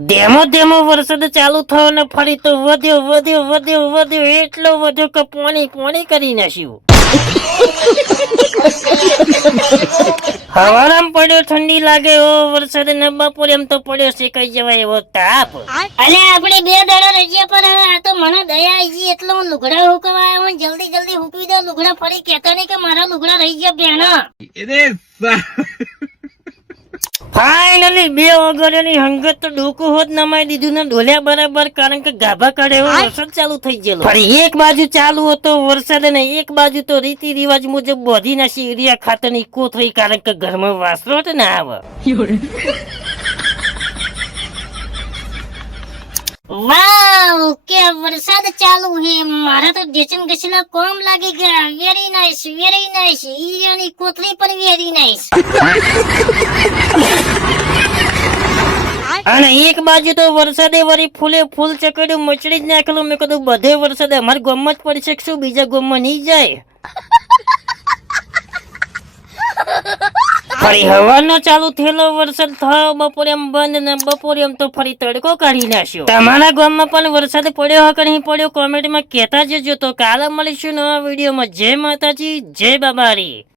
ધેમો ધેમો વરસાદ ચાલુ થયો ને ફરી તો વધ્યો એટલો વધ્યો કે પોણી કરી નાખ્યું. હવારામ પડ્યો ઠંડી લાગે એવો વરસાદ ને બપોરે એમ તો પડ્યો શેકાઈ જવાય એવો તાપ. અલે આપણે 2 દાડા રજ્યા પર આ તો મને દયા આવી ગઈ એટલે હું લુગડા હુકવા આવ્યો ને જલ્દી હુકવી દો લુગડા ફરી કહેતા નહીં કે મારા લુગડા રહી ગયા બેના. ફાઇનલી 2 વગરની હંગત તો ડોકું હોત નમાઈ દીધું ને ઢોલ્યા બરાબર કારણ કે ગાભા કાઢે એવો વરસાદ ચાલુ થઈ ગયેલો. ફરી એક બાજુ ચાલુ હતો વરસાદ ને એક બાજુ તો રીતિ રિવાજ મુજબ બોધી નાસી યુરિયા ખાતરની કોથળી કારણ કે ઘરમાં વાસરો જ ના આવે. વાવ કે વરસાદ ચાલુ હે મારા તો ઢેચણ ગસલા કોમ લાગી ગયા. વેરી નાઈસ ઈયાની કોથળી પણ વેરી નાઈસ. અને એક બાજુ તો વરસાદે વળી ફૂલ ચકડ્યું મચડી જ નાખેલું. મેં કીધું બધે વરસાદ અમારા ગામમાં જ પડી શકશું બીજા ગામમાં નહીં જાય. ફરી હવાનો ચાલુ થયેલો વરસાદ થયો બપોરે એમ બંધ ને બપોરે એમ તો ફરી તડકો કાઢી નાખ્યો. તમારા ગામમાં પણ વરસાદ પડ્યો કે નહીં પડ્યો કોમેન્ટમાં કહેતા જજો. તો કાલે મળીશું નવા વિડીયોમાં. જય માતાજી જય બાબારી.